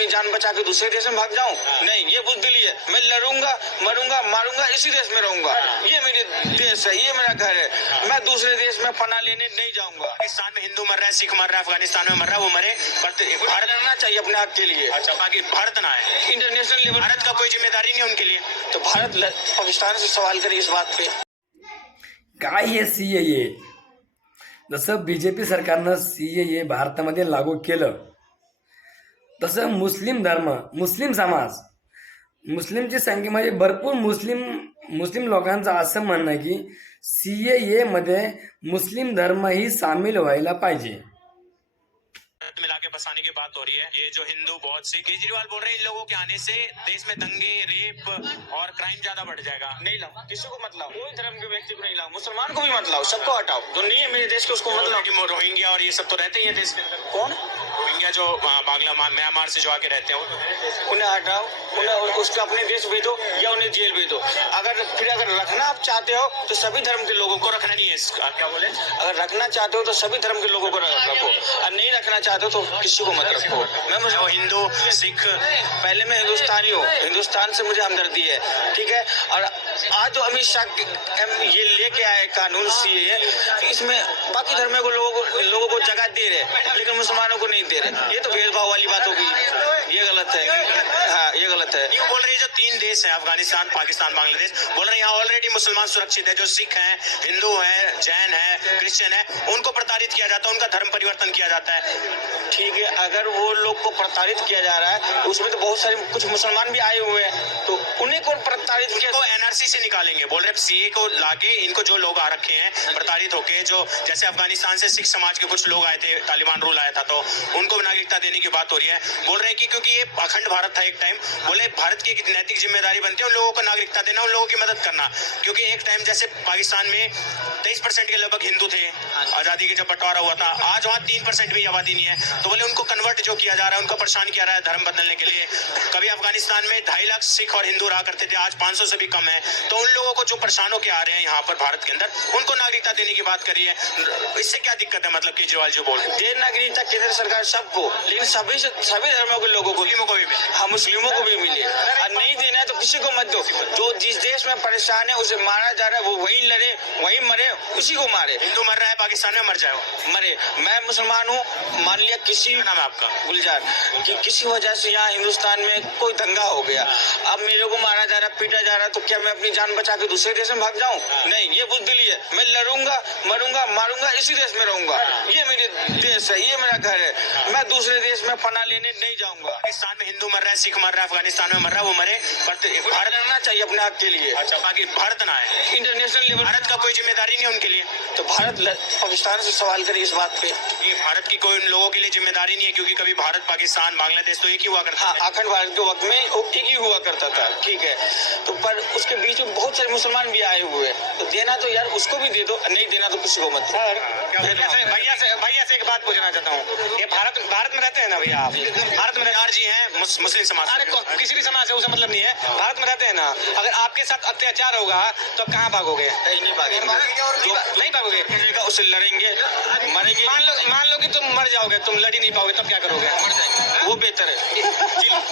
अपनी जान बचा के दूसरे देश में भाग जाऊं? नहीं, ये बुजदिली है। मैं लड़ूंगा, मरूंगा, मारूंगा, इसी देश में रहूंगा। ये मेरे देश है, ये मेरा घर है। मैं दूसरे देश में पनाह लेने नहीं जाऊंगा। पाकिस्तान में हिंदू मर रहा है, सिख मर रहा है, अफगानिस्तान में मर रहा है, वो मरे, पर भारत लड़ना चाहिए अपने हक के लिए। अच्छा, बाकी भारत ना है, इंटरनेशनल लेवल भारत का कोई जिम्मेदारी नहीं उनके लिए। तो भारत पाकिस्तान से सवाल करे इस बात पे। काय हे CAA? जसं BJP सरकारनं CAA भारतामध्ये लागू केलं तसं मुस्लिम धर्म, मुस्लिम समाज, मुस्लिमची संख्या म्हणजे भरपूर मुस्लिम लोकांचं असं म्हणणं आहे की CAA मध्ये मुस्लिम धर्मही सामील व्हायला पाहिजे। मिला के बसाने की बात हो रही है। ये जो हिंदू बौद्ध सिख, केजरीवाल बोल रहे हैं इन लोगों के आने से देश में दंगे, रेप और क्राइम ज्यादा बढ़ जाएगा। नहीं लाओ, किसी को मत लाओ, कोई धर्म के व्यक्ति को नहीं लाओ, मुसलमान को भी मत लाओ, सबको हटाओ। जो नहीं है मेरे देश के उसको मत लाओ। रोहिंग्या और ये सब तो रहते ही है देश के अंदर। कौन? रोहिंग्या जो बांग्ला म्यांमार से जो आके रहते हैं, उन्हें हटाओ, उन्हें उसको अपने देश भेजो या उन्हें जेल भेजो। अगर रखना आप चाहते हो तो सभी धर्म के लोगों को रखना नहीं है। क्या बोले? अगर रखना चाहते हो तो सभी धर्म के लोगों को रखो, और नहीं रखना चाहते हो तो किसी को मत रखो। मैं हिंदू सिख, पहले मैं हिंदुस्तानी हूँ, हिंदुस्तान से मुझे हमदर्दी है, ठीक है। और आज जो अमित शाह ये लेके आए कानून CAA, इसमें बाकी धर्मों को लोगों को जगह दे रहे, लेकिन मुसलमानों को नहीं दे रहे। ये तो भेदभाव वाली बात होगी, ये गलत है। हाँ, ये गलत है। ये बोल रहे हैं जो 3 देश हैं, अफगानिस्तान, पाकिस्तान, बांग्लादेश, बोल रहे हैं यहाँ ऑलरेडी मुसलमान सुरक्षित है। जो सिख हैं, हिंदू हैं, जैन है, क्रिश्चियन है, उनको प्रताड़ित किया जाता है, उनका धर्म परिवर्तन किया जाता है। ठीक है, अगर वो लोग को प्रताड़ित किया जा रहा है उसमें तो बहुत सारे कुछ मुसलमान भी आए हुए हैं, तो उन्हीं को प्रताड़ित किया। तो NRC से निकालेंगे, बोल रहे CAA को लाके इनको जो लोग आ रखे हैं प्रताड़ित होके, जो जैसे अफगानिस्तान से सिख समाज के कुछ लोग आए थे, तालिबान रूल आया था, तो उनको नागरिकता देने की बात हो रही है। बोल रहे हैं कि क्योंकि ये अखंड भारत था एक टाइम, बोले भारत की एक नैतिक जिम्मेदारी बनती है उन लोगों को नागरिकता देना, उन लोगों की मदद करना। क्योंकि एक टाइम जैसे पाकिस्तान में 23% के लगभग हिंदू थे आजादी के जब बंटवारा हुआ था, आज वहाँ 3% भी आबादी नहीं है। तो बोले उनको कन्वर्ट जो किया जा रहा है, उनको परेशान किया जा रहा है धर्म बदलने के लिए। कभी अफगानिस्तान में 2.5 लाख सिख और हिंदू रहा करते थे, आज 500 से भी कम है। तो उन लोगों को जो परेशान होकर आ रहे हैं यहाँ पर भारत के अंदर, उनको नागरिकता देने की बात करी है। इससे क्या दिक्कत है? मतलब केजरीवाल जो बोल रहे हैं नागरिकता केंद्र सरकार सबको, लेकिन सभी धर्मों के लोगों को, मुस्लिमों को भी मिले। हाँ, मुस्लिमों को भी मिले। और नहीं देना है तो किसी को मत दो। जो जिस देश में परेशान है उसे मारा जा रहा है, वो वहीं लड़े, वहीं मरे, उसी को मारे। हिंदू मर रहा है पाकिस्तान में, मर जाए वो, मरे। मैं मुसलमान हूँ, मान लिया किसी, नाम है आपका गुलजार, कि किसी वजह से यहाँ हिंदुस्तान में कोई दंगा हो गया, अब मेरे को मारा जा रहा, पीटा जा रहा, तो क्या मैं अपनी जान बचा के दूसरे देश में भाग जाऊं? नहीं, ये बुजदिली है। मैं लड़ूंगा, मरूंगा, मारूंगा, इसी देश में रहूंगा। ये मेरे देश है, ये मेरा घर है। मैं दूसरे देश में पनाह लेने नहीं जाऊंगा। पाकिस्तान में हिंदू मर रहा है, सिख मर रहा है, अफगानिस्तान में मर रहा है, वो मरे, पर भारत लड़ना चाहिए अपने हक के लिए। अच्छा, बाकी भारत ना है, इंटरनेशनल लेवल भारत का कोई जिम्मेदारी नहीं उनके लिए। तो भारत पाकिस्तान से सवाल करे इस बात पे। ये भारत की कोई उन लोगों के लिए जिम्मेदारी नहीं है, क्योंकि कभी भारत, पाकिस्तान, बांग्लादेश तो एक ही हुआ करता था। अखंड भारत के वक्त में एक ही हुआ करता था, ठीक है। तो पर उसके बीच में बहुत सारे मुसलमान भी आए हुए हैं, तो देना तो यार उसको भी दे दो, नहीं देना तो किसी को मत। भैया से एक बात पूछना चाहता हूँ, ये भारत में रहते हैं ना भैया आप? भारत में यार जी हैं मुस्लिम समाज, अरे किसी भी समाज से उसका मतलब नहीं है, भारत में रहते हैं ना। अगर आपके साथ अत्याचार होगा तो आप कहाँ भागोगे? कहीं नहीं भागेंगे, नहीं भागोगे, उससे लड़ेंगे, मरेंगे। मान लो कि तुम मर जाओगे, तुम लड़ ही नहीं पाओगे, तब क्या करोगे? मर जाएंगे, वो बेहतर है।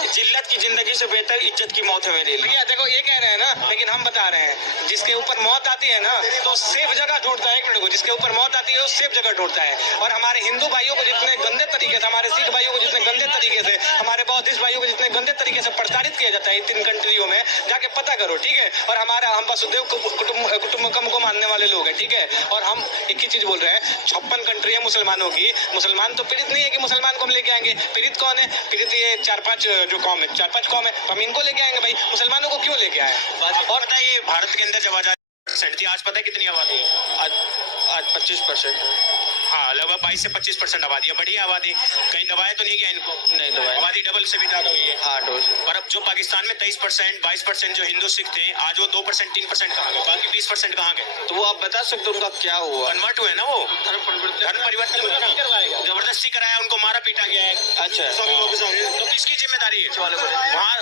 जिल्लत की जिंदगी से बेहतर इज्जत की मौत है मेरे लिए। भैया देखो, ये कह रहे हैं ना, लेकिन हम बता रहे हैं, जिसके ऊपर मौत आती है ना तो सेफ जगह ढूंढता है। एक मिनट को, जिसके ऊपर मौत आती है वो सेफ जगह ढूंढता है। और हमारे हिंदू भाइयों को जितने गंदे तरीके से, हमारे सिख भाइयों को जितने गंदे तरीके से, हमारे बौद्धिस्ट भाइयों को जितने गंदे तरीके से प्रताड़ित किया जाता है इन 3 कंट्रियों में, जाके पता करो, ठीक है। और हम वसुधैव कुटुंबकम को मानने वाले लोग हैं, ठीक है। और हम एक ही चीज बोल रहे हैं, 56 कंट्री है मुसलमानों की। मुसलमान तो पीड़ित नहीं है कि मुसलमान को हम लेके आएंगे। पीड़ित कौन है? पीड़ित ये 4-5 जो कौम है, 4-5 कौम है, तो हम इनको लेके आएंगे भाई। मुसलमानों को क्यों लेके आए? और पता है ये भारत के अंदर जब आजादी थी, आज पता है कितनी आबादी है? आज 25%। हाँ, लगभग 22 से 25% आबादी है, बढ़िया आबादी। कहीं दबाया तो नहीं गया इनको? नहीं दबाया, आबादी डबल से भी ज्यादा हुई है। हाँ, डोज। और अब जो पाकिस्तान में 23%, 22% जो हिंदू सिख थे, आज वो 2%, 3% कहाँ गए? बाकी 20% कहाँ गए? तो वो आप बता सकते हो उनका क्या हुआ? कन्वर्ट हुए ना वो, धर्म परिवर्तन हुआ ना, जबरदस्ती कराया, उनको मारा पीटा गया है। अच्छा, तो किसकी जिम्मेदारी है? वहाँ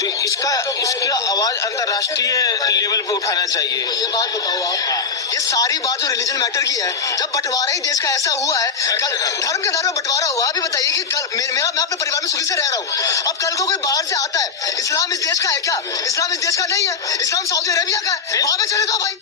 तो इसकी आवाज अंतर्राष्ट्रीय लेवल पे उठाना चाहिए। ये बात बताओ आप, ये सारी बात जो रिलीजन मैटर की है, जब बंटवारा ही देश का ऐसा हुआ है, कल धर्म के में बंटवारा हुआ, अभी बताइए कि कल मैं अपने परिवार में सुखी से रह रहा हूँ, अब कल को कोई बाहर से आता है, इस्लाम इस देश का है क्या? इस्लाम इस देश का नहीं है, इस्लाम सऊदी अरेबिया का है, वहां पे चले जाओ भाई।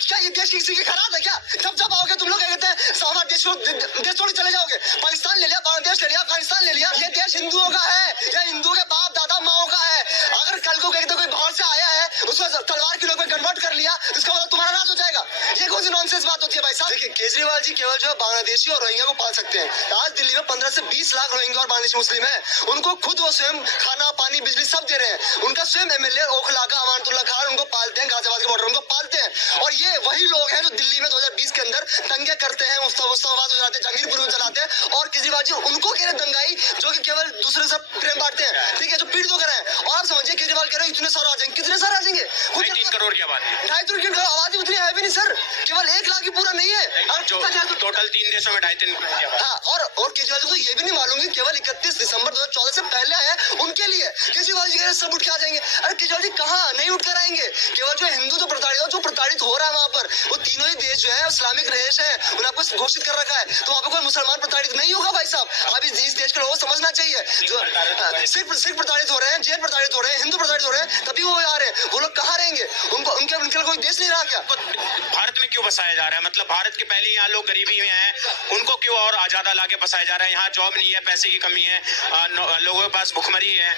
क्या ये देश किसी के खराब है क्या? जब आओगे तुम लोग कहते हैं हमारा देश छोड़ चले जाओगे। पाकिस्तान ले लिया, बांग्लादेश ले लिया, अफगानिस्तान ले लिया, ये देश हिंदुओं का है, ये हिंदुओं के बाप दादा माओ का है। अगर कल को कहते कोई बाहर से आया है, उसको तलवार की नोक पे कन्वर्ट कर लिया, इसका मतलब तुम्हारा नाश हो जाएगा। ये कौन सी नॉनसेंस बात होती है भाई साहब? देखिए, केजरीवाल जी केवल जो है बांग्लादेशी और रोहिंग्या को पाल सकते हैं। आज दिल्ली में 15 से 20 लाख रोहिंग्या और बांग्लादेशी मुस्लिम है, उनको खुद वो स्वयं खाना पानी बिजली सब दे रहे हैं। उनका स्वयं एमएलए ओखला का अमानतुल्लाह खान उनको पालते हैं, गाजियाबाद के बॉर्डर उनको पालते हैं। और ये वही लोग हैं जो दिल्ली में 2020 के अंदर दंगे करते हैं, मुस्तफाबाद चलाते हैं, जहांगीरपुर में चलाते हैं, और केजरीवाल जी उनको कह रहे दंगाई जो कि केवल दूसरे से प्रेम बांटते हैं, ठीक है, जो पीड़ितों का है। और आप समझिए केजरीवाल कह रहे हैं इतने सारे आ जाएंगे, कितने सारे आ जाएंगे? 3 करोड़ की आबादी, 2.5 करोड़ की आबादी उतनी है भी नहीं सर, केवल 1 लाख ही पूरा नहीं है। जो टोटल 3 देशों में 2.5-3 करोड़ की आबादी। हाँ, और केजरीवाल जी को ये भी नहीं मालूम कि केवल 31 दिसंबर 2014 से पहले आया उनके लिए केजरीवाल जी कह रहे सब उठ के आ जाएंगे। अरे केजरीवाल जी कहाँ नहीं उठ कर आएंगे? केवल जो हिंदू जो प्रताड़ित हो रहा है वहाँ पर, वो तीनों ही देश जो है इस्लामिक देश है, उन्हें आपको घोषित कर रखा है, तो वहाँ पे कोई मुसलमान प्रताड़ित नहीं होगा भाई साहब। अब इस देश के लोगों को समझना चाहिए, जो सिख प्रताड़ित हो रहे हैं, जैन प्रताड़ित हो रहे हैं, हिंदू प्रताड़ित हो रहे हैं, तभी वो आ रहे हैं। वो लोग कहाँ रहेंगे? उनके लिए कोई देश नहीं रहा क्या? भारत में क्यों बसाया जा रहा है? मतलब भारत के पहले यहाँ लोग गरीबी में हैं, उनको क्यों और आजादा लाके बसाया जा रहा है? यहाँ जॉब नहीं है, पैसे की कमी है, लोगों के पास भुखमरी है।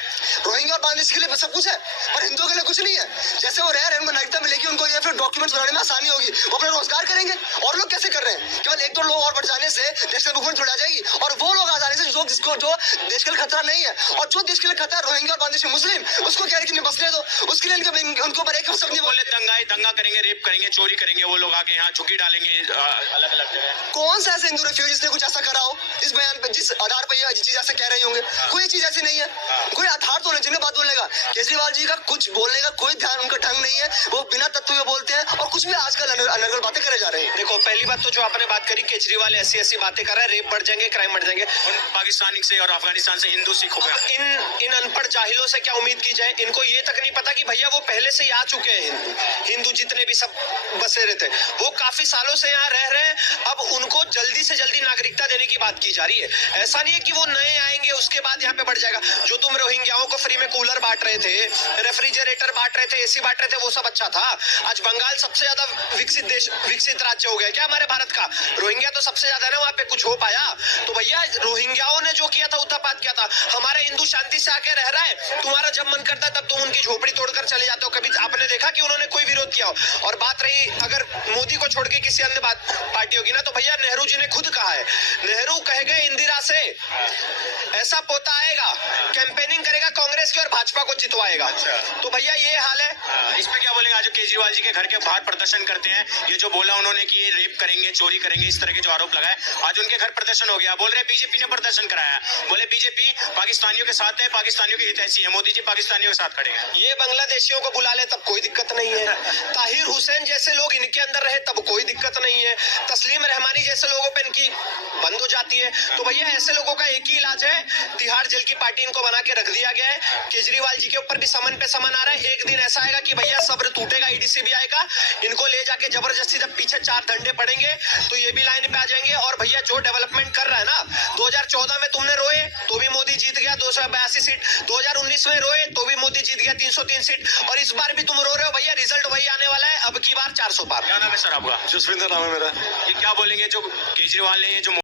रोहिंग्या और बांग्लादेश के लिए सब कुछ है, और हिंदुओं के लिए कुछ नहीं है। जैसे वो रह रहे हैं, उनको नागरिकता मिलेगी, उनको ये फिर डॉक्यूमेंट्स बनाने में आसानी होगी, वो अपना रोजगार करेंगे। और लोग कैसे कर रहे हैं? केवल 1-2 लोग और बढ़ जाने से देश में भुखमरी छुड़ा जाएगी, और वो लोग आ जाने से जो देश के लिए खतरा नहीं है। और जो देश के लिए खतरा है रोहिंग्या और बांग्लादेशी मुस्लिम, उसको कह रहे कि बसने दो, उसके लिए उनको ऊपर एक शब्द नहीं बोले। दंगा करेंगे, रेप करेंगे, चोरी करेंगे, वो लोग आके यहाँ झुकी डालेंगे अलग अलग जगह। कौन सा ऐसे हिंदू रेफ्यूजीज ने कुछ ऐसा करा हो इस बयान पे, जिस आधार पर ये चीज ऐसे कह रहे होंगे? कोई चीज ऐसी नहीं है, कोई आधार तो होना चाहिए बात बोलने का। केजरीवाल जी का कुछ बोलने का कोई ध्यान, उनका ढंग नहीं है, वो बिना तत्व में बोलते हैं, और कुछ भी आजकल अनर्गल बातें करे जा रहे हैं। देखो, पहली बात तो जो आपने बात करी, केजरीवाल ऐसी बातें कर रहा है, रेप बढ़ जाएंगे, क्राइम बढ़ जाएंगे। पाकिस्तानी से और अफगानिस्तान से हिंदू सिख हो गया। इन अनपढ़ जाहिलों से क्या उम्मीद की जाए? इनको ये तक नहीं पता कि भैया वो पहले से ही आ चुके हैं। हिंदू जितने भी सब बसे रहते हैं, वो काफी सालों से यहाँ रह रहे हैं। अब उनको जल्दी से जल्दी नागरिकता देने की बात की जा रही है। ऐसा नहीं है कि वो नए आएंगे उसके बाद यहाँ पे बढ़ जाएगा। जो तुम रोहिंग्याओं को फ्री में कूलर बांट रहे थे, रेफ्रिजरेटर बांट रहे थे, एसी बांट रहे थे, वो सब अच्छा था। आज बंगाल सबसे ज्यादा विकसित राज्य हो गया क्या हमारे भारत का? रोहिंग्या तो सबसे ज्यादा है, वहां पे कुछ हो पाया? तो भैया रोहिंग्याओं ने जो किया था, उत्पात किया था। हमारे हिंदू शांति से आके रह रहा है, तुम्हारा जब मन करता है तब तुम उनकी झोपड़ी तोड़कर चले जाते हो। कभी आपने देखा कि उन्होंने कोई विरोध किया हो? और बात रही अगर मोदी को छोड़ के किसी अन्य पार्टी होगी ना, तो भैया नेहरू जी ने खुद कहा है, नेहरू कह गए इंदिरा से ऐसा पोता आएगा, कैंपेनिंग करेगा कांग्रेस की और भाजपा को जितवाएगा। तो भैया ये हाल है। इस पे क्या बोलेंगे? आज केजरीवाल जी के घर के बाहर प्रदर्शन करते हैं, ये जो बोला उन्होंने कि ये रेप करेंगे, चोरी करेंगे, इस तरह के जो आरोप लगाए, आज उनके घर प्रदर्शन हो गया। बोल रहे बीजेपी ने प्रदर्शन कराया, बोले बीजेपी पाकिस्तानियों के साथ है, पाकिस्तानियों की हितैषी है, मोदी जी पाकिस्तानियों के साथ खड़े हैं। ये बांग्लादेशियों को बुला ले तब कोई दिक्कत नहीं है, ताहिर हुसैन जैसे लोग इनके अंदर रहे तब कोई दिक्कत नहीं है, तस्लीम रहमानी जैसे लोगों पे इनकी बंद हो जाती है। तो भैया ऐसे लोगों का एक ही इलाज है, तिहाड़ जेल की पार्टी इनको बना के रख दिया गया है। केजरीवाल जी के ऊपर भी समन पे समन आ रहा है। एक दिन ऐसा आएगा कि भैया सब्र टूटेगा, ईडीसी भी आएगा, इनको ले जाके जबरदस्ती जब पीछे 4 डंडे पड़ेंगे तो ये भी लाइन पे आ जाएंगे। और भैया जो डेवलपमेंट कर रहा है ना, 2014 में तुमने रोए तो भी मोदी जीत गया 282 सीट, 2019 में रोए तो भी मोदी जीत गया 303 सीट, और इस बार भी तुम रो रहे हो भैया, रिजल्ट वही आने वाला है, अब की बार 400 पार। क्या नाम है सर आपका? जसविंदर नाम है मेरा। ये क्या बोलेंगे जो केजरीवाल ने ये जो